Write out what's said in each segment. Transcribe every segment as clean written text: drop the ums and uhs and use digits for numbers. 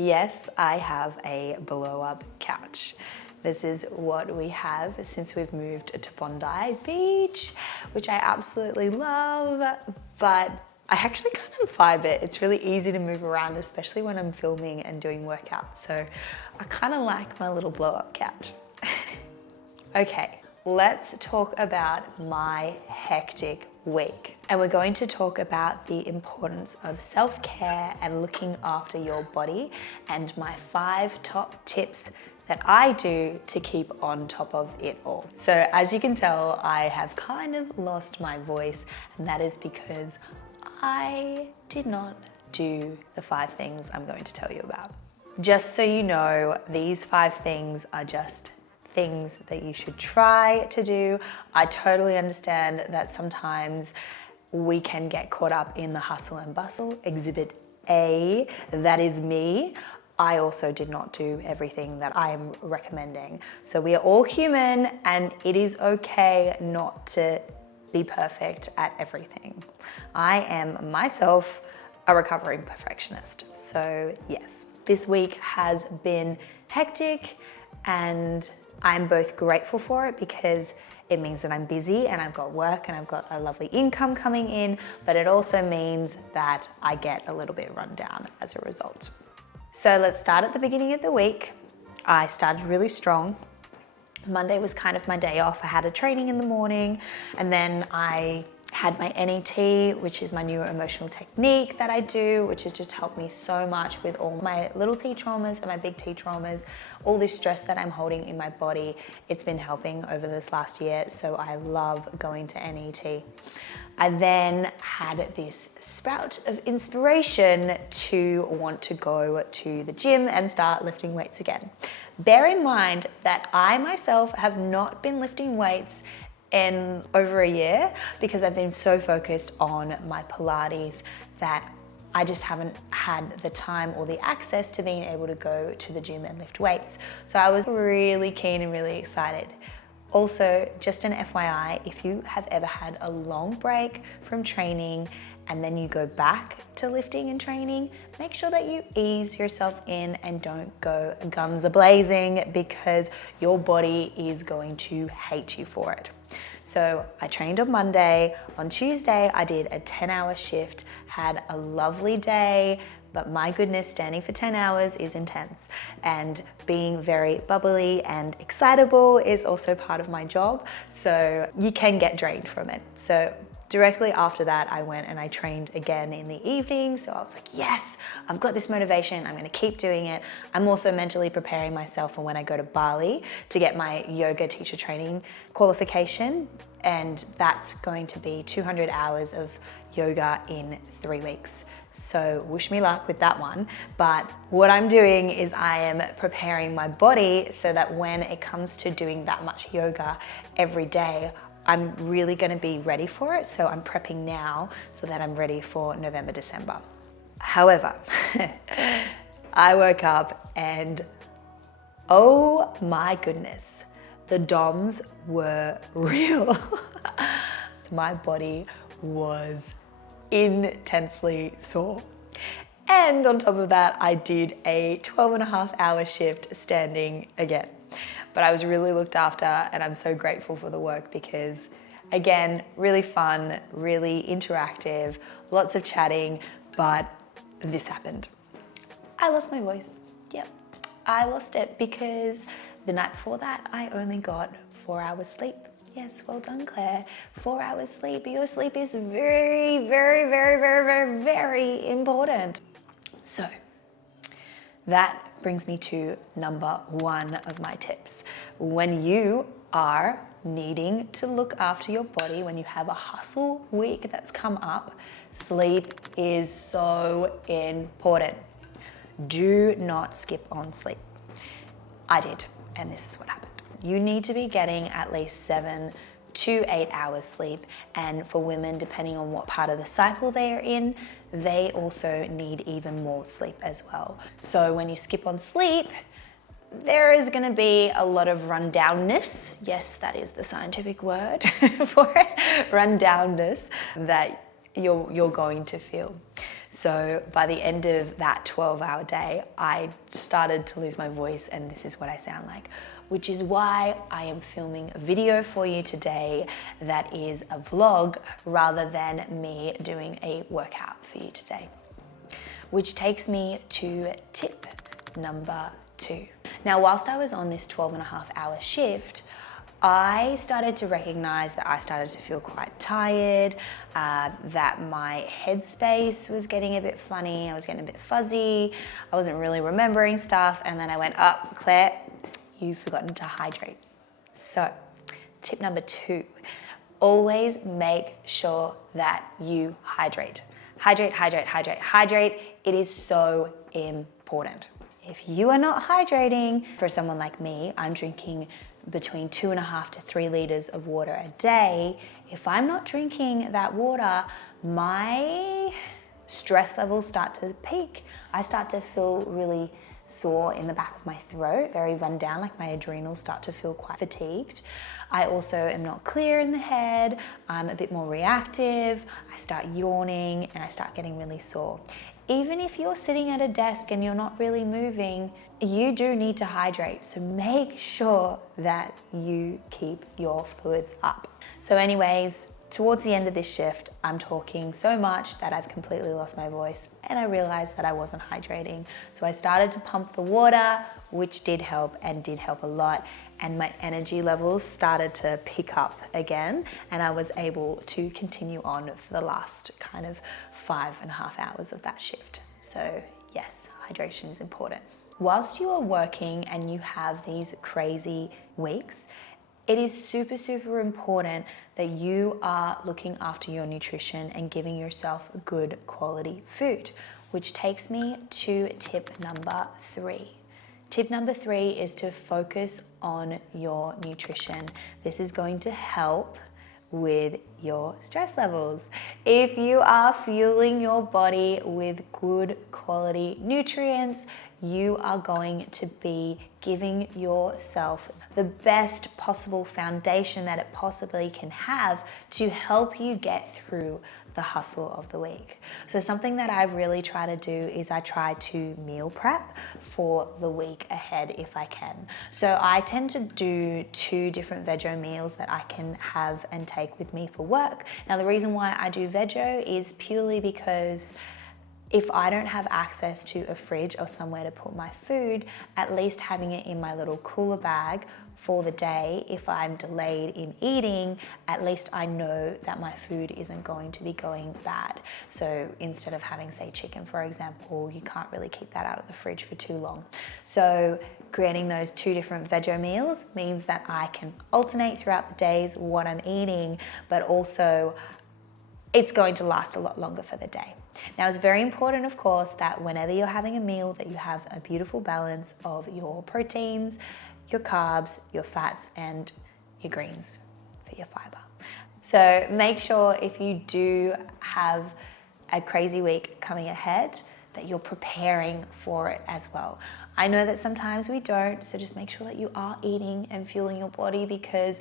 Yes, I have a blow-up couch. This is what we have since we've moved to Bondi Beach, which I absolutely love, but I actually kind of vibe it. It's really easy to move around, especially when I'm filming and doing workouts. So I kind of like my little blow-up couch. Okay, let's talk about my hectic week. And we're going to talk about the importance of self-care and looking after your body and my 5 top tips that I do to keep on top of it all. So as you can tell, I have kind of lost my voice, and that is because I did not do the 5 things I'm going to tell you about. Just so you know, these 5 things are just things that you should try to do. I totally understand that sometimes we can get caught up in the hustle and bustle. Exhibit A, that is me. I also did not do everything that I am recommending. So we are all human, and it is okay not to be perfect at everything. I am myself a recovering perfectionist. So yes, this week has been hectic, and I'm both grateful for it because it means that I'm busy and I've got work and I've got a lovely income coming in, but it also means that I get a little bit run down as a result. So let's start at the beginning of the week. I started really strong. Monday was kind of my day off. I had a training in the morning, and then I had my NET, which is my neuro-emotional technique that I do, which has just helped me so much with all my little T traumas and my big T traumas, all this stress that I'm holding in my body. It's been helping over this last year, so I love going to NET. I then had this spout of inspiration to want to go to the gym and start lifting weights again. Bear in mind that I myself have not been lifting weights in over a year because I've been so focused on my Pilates that I just haven't had the time or the access to being able to go to the gym and lift weights. So I was really keen and really excited. Also, just an FYI, if you have ever had a long break from training and then you go back to lifting and training, make sure that you ease yourself in and don't go guns a-blazing, because your body is going to hate you for it. So I trained on Monday. On Tuesday, I did a 10-hour shift, had a lovely day, but my goodness, standing for 10 hours is intense, and being very bubbly and excitable is also part of my job, so you can get drained from it. So directly after that, I went and I trained again in the evening. So I was like, yes, I've got this motivation. I'm going to keep doing it. I'm also mentally preparing myself for when I go to Bali to get my yoga teacher training qualification. And that's going to be 200 hours of yoga in 3 weeks. So wish me luck with that one. But what I'm doing is I am preparing my body so that when it comes to doing that much yoga every day, I'm really going to be ready for it. So I'm prepping now so that I'm ready for November, December. However, I woke up and oh my goodness, the DOMs were real. My body was intensely sore. And on top of that, I did a 12.5-hour shift standing again. But I was really looked after, and I'm so grateful for the work because, again, really fun, really interactive, lots of chatting, but this happened. I lost my voice. Yep, I lost it because the night before that, I only got 4 hours sleep. Yes, well done, Claire. 4 hours sleep. Your sleep is very, very, very, very, very, very important. So that brings me to number 1 of my tips. When you are needing to look after your body, when you have a hustle week that's come up, sleep is so important. Do not skip on sleep. I did, and this is what happened. You need to be getting at least 7 to 8 hours sleep, and for women, depending on what part of the cycle they are in, they also need even more sleep as well. So when you skip on sleep, there is going to be a lot of rundownness. Yes, that is the scientific word for it. Rundownness that you're going to feel. So by the end of that 12-hour day, I started to lose my voice, and this is what I sound like, which is why I am filming a video for you today that is a vlog rather than me doing a workout for you today. Which takes me to tip number 2. Now, whilst I was on this 12.5-hour shift, I started to recognize that I started to feel quite tired, that my headspace was getting a bit funny, I was getting a bit fuzzy, I wasn't really remembering stuff, and then I went, oh, Claire, you've forgotten to hydrate. So, tip number 2, always make sure that you hydrate. Hydrate, hydrate, hydrate, hydrate. It is so important. If you are not hydrating, for someone like me, I'm drinking between 2.5 to 3 liters of water a day. If I'm not drinking that water, my stress levels start to peak. I start to feel really sore in the back of my throat, very run down, like my adrenals start to feel quite fatigued. I also am not clear in the head, I'm a bit more reactive, I start yawning, and I start getting really sore. Even if you're sitting at a desk and you're not really moving, you do need to hydrate. So make sure that you keep your fluids up. So anyways, towards the end of this shift, I'm talking so much that I've completely lost my voice, and I realized that I wasn't hydrating. So I started to pump the water, which did help, and did help a lot. And my energy levels started to pick up again, and I was able to continue on for the last kind of 5.5 hours of that shift. So yes, hydration is important. Whilst you are working and you have these crazy weeks, it is super, super important that you are looking after your nutrition and giving yourself good quality food, which takes me to tip number 3. Tip number 3 is to focus on your nutrition. This is going to help with your stress levels. If you are fueling your body with good quality nutrients, you are going to be giving yourself the best possible foundation that it possibly can have to help you get through the hustle of the week. So something that I really try to do is I try to meal prep for the week ahead if I can. So I tend to do 2 different veggie meals that I can have and take with me for work. Now the reason why I do veggie is purely because if I don't have access to a fridge or somewhere to put my food, at least having it in my little cooler bag for the day, if I'm delayed in eating, at least I know that my food isn't going to be going bad. So instead of having, say, chicken, for example, you can't really keep that out of the fridge for too long. So creating those 2 different veggie meals means that I can alternate throughout the days what I'm eating, but also it's going to last a lot longer for the day. Now, it's very important, of course, that whenever you're having a meal, that you have a beautiful balance of your proteins, your carbs, your fats, and your greens for your fiber. So make sure if you do have a crazy week coming ahead, that you're preparing for it as well. I know that sometimes we don't, so just make sure that you are eating and fueling your body, because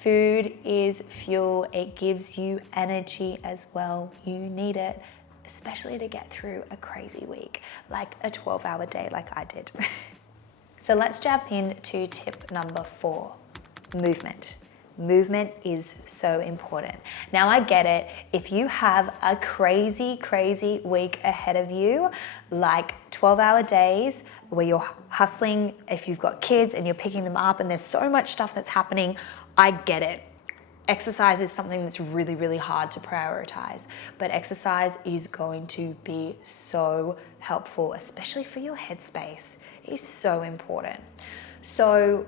food is fuel. It gives you energy as well. You need it, especially to get through a crazy week, like a 12-hour day like I did. So let's jump into tip number 4, movement. Movement is so important. Now I get it. If you have a crazy, crazy week ahead of you, like 12-hour days where you're hustling, if you've got kids and you're picking them up and there's so much stuff that's happening, I get it. Exercise is something that's really, really hard to prioritize, but exercise is going to be so helpful, especially for your headspace. It is so important. So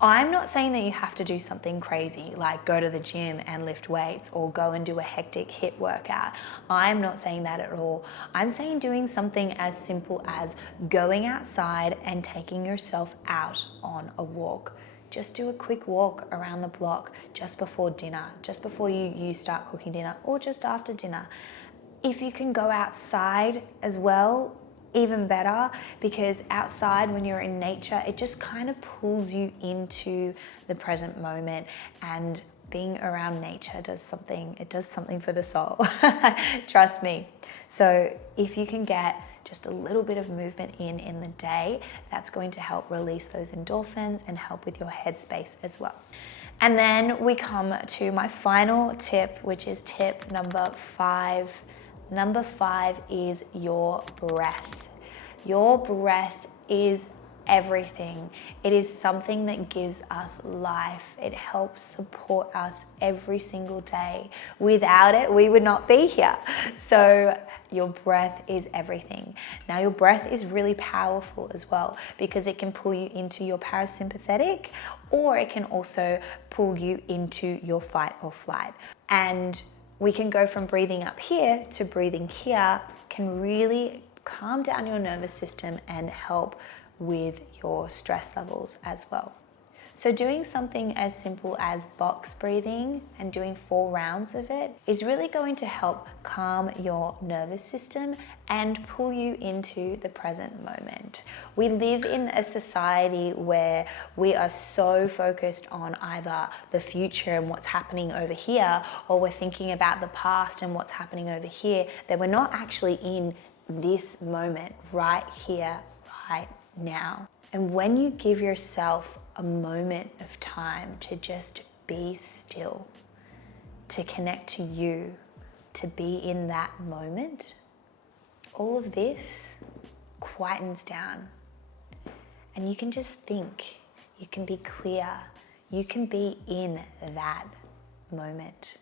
I'm not saying that you have to do something crazy like go to the gym and lift weights or go and do a hectic HIIT workout. I'm not saying that at all. I'm saying doing something as simple as going outside and taking yourself out on a walk. Just do a quick walk around the block just before dinner, just before you start cooking dinner, or just after dinner. If you can go outside as well, even better, because outside when you're in nature, it just kind of pulls you into the present moment, and being around nature does something for the soul. Trust me. So if you can get just a little bit of movement in the day, that's going to help release those endorphins and help with your headspace as well. And then we come to my final tip, which is tip number 5. Number 5 is your breath. Your breath is everything. It is something that gives us life. It helps support us every single day. Without it, we would not be here. So your breath is everything. Now your breath is really powerful as well, because it can pull you into your parasympathetic, or it can also pull you into your fight or flight. And we can go from breathing up here to breathing here, can really calm down your nervous system and help with your stress levels as well. So doing something as simple as box breathing and doing 4 rounds of it is really going to help calm your nervous system and pull you into the present moment. We live in a society where we are so focused on either the future and what's happening over here, or we're thinking about the past and what's happening over here, that we're not actually in this moment right here, right now. And when you give yourself a moment of time to just be still, to connect to you, to be in that moment, all of this quietens down. And you can just think, you can be clear, you can be in that moment.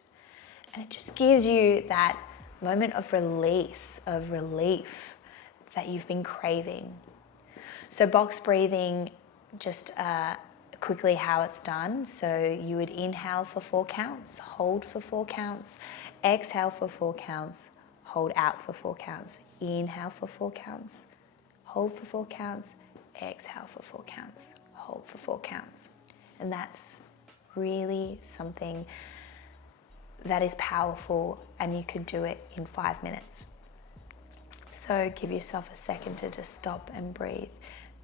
And it just gives you that moment of release, of relief that you've been craving. So box breathing, just quickly how it's done. So you would inhale for 4 counts, hold for 4 counts, exhale for 4 counts, hold out for 4 counts, inhale for 4 counts, hold for 4 counts, exhale for 4 counts, hold for 4 counts. And that's really something that is powerful, and you could do it in 5 minutes. So give yourself a second to just stop and breathe.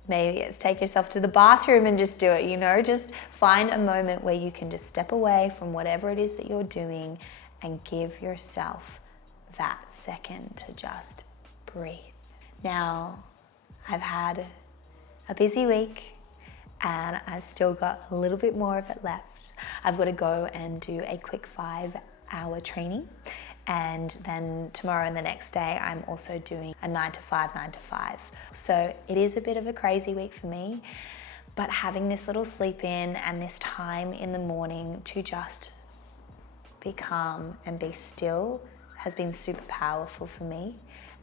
Maybe it's take yourself to the bathroom and just do it, just find a moment where you can just step away from whatever it is that you're doing and give yourself that second to just breathe. Now, I've had a busy week and I've still got a little bit more of it left. I've got to go and do a quick 5-hour training. And then tomorrow and the next day, I'm also doing a 9 to 5. So it is a bit of a crazy week for me, but having this little sleep in and this time in the morning to just be calm and be still has been super powerful for me.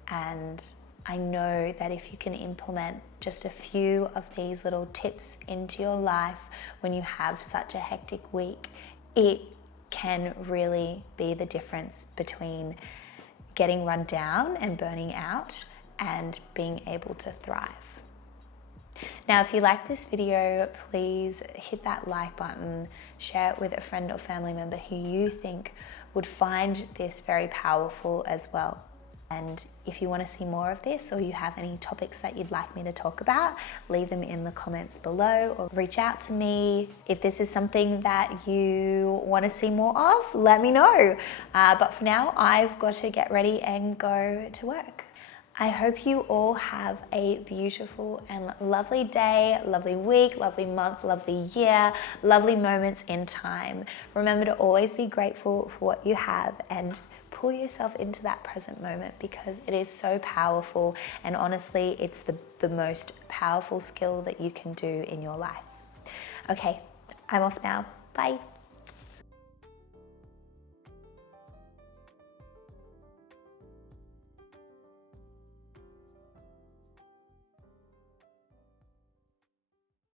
And I know that if you can implement just a few of these little tips into your life when you have such a hectic week, it can really be the difference between getting run down and burning out and being able to thrive. Now, if you like this video, please hit that like button, share it with a friend or family member who you think would find this very powerful as well. And if you want to see more of this, or you have any topics that you'd like me to talk about, leave them in the comments below or reach out to me. If this is something that you want to see more of, let me know. But for now, I've got to get ready and go to work. I hope you all have a beautiful and lovely day, lovely week, lovely month, lovely year, lovely moments in time. Remember to always be grateful for what you have and pull yourself into that present moment, because it is so powerful, and honestly, it's the most powerful skill that you can do in your life. Okay, I'm off now. Bye.